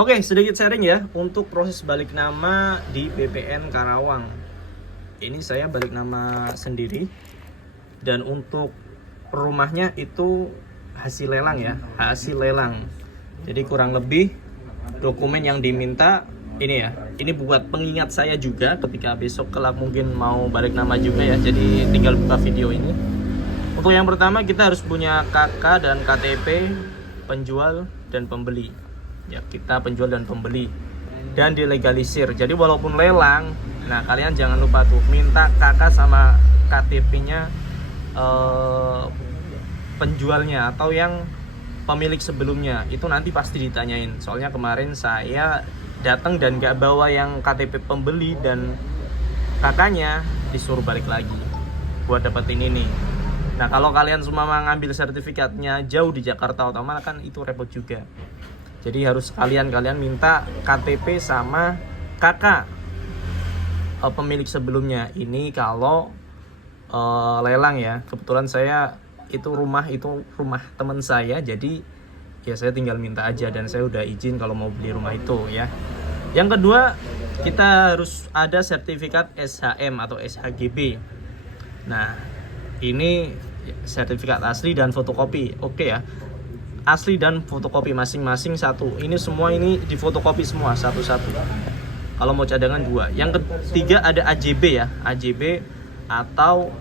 Oke, sedikit sharing ya untuk proses balik nama di BPN Karawang. Ini saya balik nama sendiri, dan untuk rumahnya itu hasil lelang ya, hasil lelang. Jadi kurang lebih dokumen yang diminta ini ya. Ini buat pengingat saya juga ketika besok kelak mungkin mau balik nama juga ya. Jadi tinggal buka video ini. Untuk yang pertama kita harus punya KK dan KTP penjual dan pembeli. Ya, kita penjual dan pembeli dan dilegalisir. Jadi walaupun lelang, nah kalian jangan lupa tuh minta KK sama KTP-nya penjualnya atau yang pemilik sebelumnya. Itu nanti pasti ditanyain. Soalnya kemarin saya datang dan gak bawa yang KTP pembeli dan KK-nya, disuruh balik lagi buat dapetin ini. Nah kalau kalian semua ngambil sertifikatnya jauh di Jakarta Utara kan itu repot juga. Jadi harus kalian minta KTP sama KK pemilik sebelumnya. Ini kalau lelang ya. Kebetulan saya itu rumah teman saya, jadi ya saya tinggal minta aja dan saya udah izin kalau mau beli rumah itu ya. Yang kedua, kita harus ada sertifikat SHM atau SHGB. Nah, ini sertifikat asli dan fotokopi. Oke ya. Asli dan fotokopi masing-masing satu. Ini semua ini difotokopi semua satu-satu. Kalau mau cadangan 2. Yang ketiga ada AJB ya, AJB atau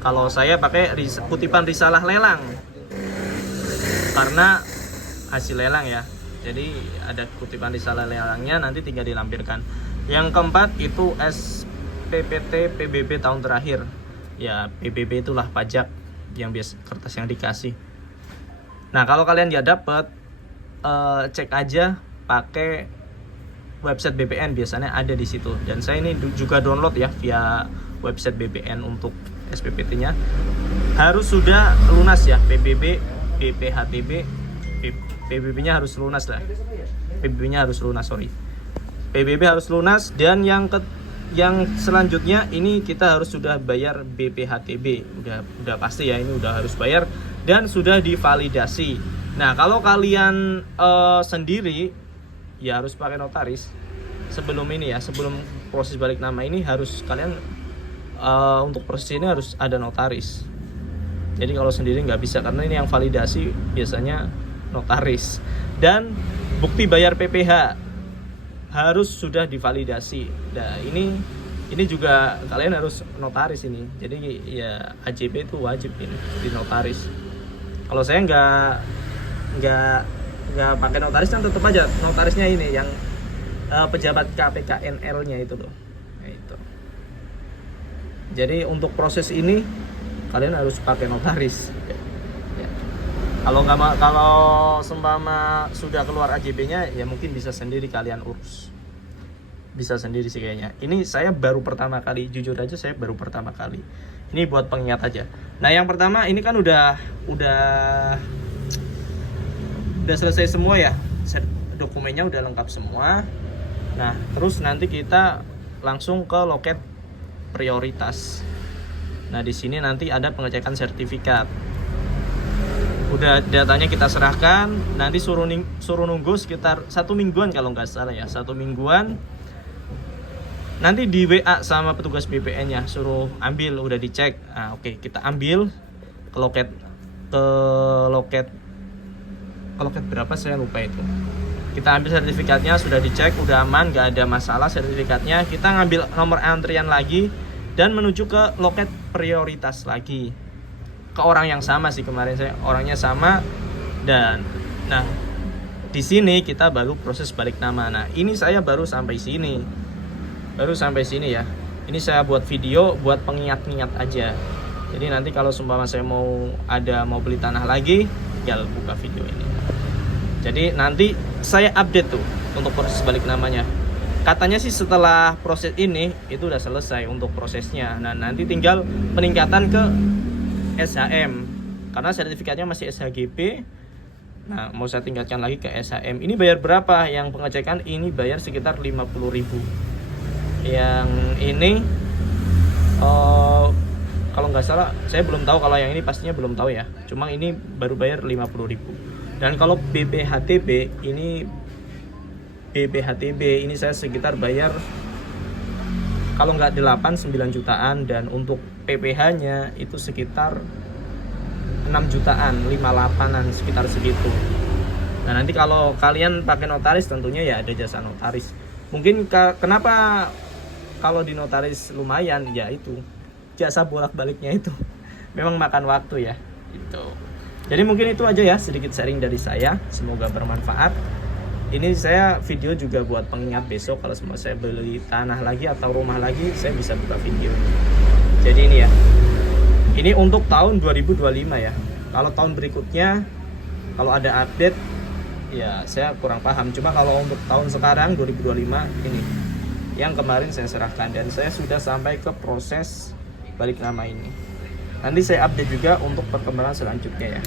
kalau saya pakai kutipan risalah lelang karena hasil lelang ya. Jadi ada kutipan risalah lelangnya, nanti tinggal dilampirkan. Yang keempat itu SPPT PBB tahun terakhir. Ya PBB itulah pajak yang biasa kertas yang dikasih. Nah kalau kalian nggak dapet, cek aja pakai website BPN, biasanya ada di situ. Dan saya ini juga download ya via website BPN untuk SPPT-nya. Harus sudah lunas ya, PBB, BPHTB, PBB-nya harus lunas lah. PBB-nya harus lunas, PBB harus lunas, dan yang selanjutnya ini kita harus sudah bayar BPHTB. Udah pasti ya, ini udah harus bayar dan sudah divalidasi. Nah kalau kalian sendiri ya harus pakai notaris sebelum ini ya, sebelum proses balik nama ini harus kalian untuk proses ini harus ada notaris. Jadi kalau sendiri nggak bisa, karena ini yang validasi biasanya notaris. Dan bukti bayar PPh harus sudah divalidasi. Nah ini juga kalian harus notaris ini. Jadi ya AJB itu wajib ini di notaris. Kalau saya nggak pakai notaris kan tetap aja notarisnya ini yang pejabat KPKNL-nya itu loh. Nah, itu. Jadi untuk proses ini kalian harus pakai notaris. Ya. Kalau seumpama sudah keluar AJB-nya ya mungkin bisa sendiri kalian urus. Bisa sendiri sih kayaknya. Ini saya baru pertama kali, jujur aja saya baru pertama kali. Ini buat pengingat aja. Nah, yang pertama ini kan udah selesai semua ya. Dokumennya udah lengkap semua. Nah, terus nanti kita langsung ke loket prioritas. Nah, di sini nanti ada pengecekan sertifikat. Udah datanya kita serahkan, nanti suruh nunggu sekitar 1 mingguan kalau nggak salah ya, 1 mingguan. Nanti di WA sama petugas BPN-nya suruh ambil, udah dicek. Nah, oke, kita ambil ke loket berapa saya lupa itu. Kita ambil sertifikatnya, sudah dicek, udah aman, nggak ada masalah sertifikatnya. Kita ngambil nomor antrian lagi dan menuju ke loket prioritas lagi. Ke orang yang sama sih, kemarin saya orangnya sama. Dan nah di sini kita baru proses balik nama. Nah ini saya baru sampai sini ya. Ini saya buat video buat pengingat-ingat aja. Jadi nanti kalau seumpama saya mau beli tanah lagi, tinggal buka video ini. Jadi nanti saya update tuh untuk proses balik namanya. Katanya sih setelah proses ini itu udah selesai untuk prosesnya. Nah nanti tinggal peningkatan ke SHM karena sertifikatnya masih SHGB. Nah mau saya tingkatkan lagi ke SHM. Ini bayar berapa? Yang pengecekan ini bayar sekitar 50.000. Yang ini kalau nggak salah, saya belum tahu, kalau yang ini pastinya belum tahu ya. Cuma ini baru bayar 50.000. Dan kalau BPHTB ini BPHTB ini saya sekitar bayar kalau nggak 8-9 jutaan, dan untuk PPH nya itu sekitar 6 jutaan, 58an, sekitar segitu. Nah nanti kalau kalian pakai notaris tentunya ya ada jasa notaris. Mungkin kenapa kalau di notaris lumayan, ya itu jasa bolak-baliknya itu memang makan waktu ya gitu. Jadi mungkin itu aja ya, sedikit sharing dari saya, semoga bermanfaat. Ini saya video juga buat pengingat besok kalau semua saya beli tanah lagi atau rumah lagi, saya bisa buka video. Jadi ini ya, ini untuk tahun 2025 ya. Kalau tahun berikutnya kalau ada update ya saya kurang paham. Cuma kalau untuk tahun sekarang 2025 ini yang kemarin saya serahkan, dan saya sudah sampai ke proses balik nama ini. Nanti saya update juga untuk perkembangan selanjutnya ya.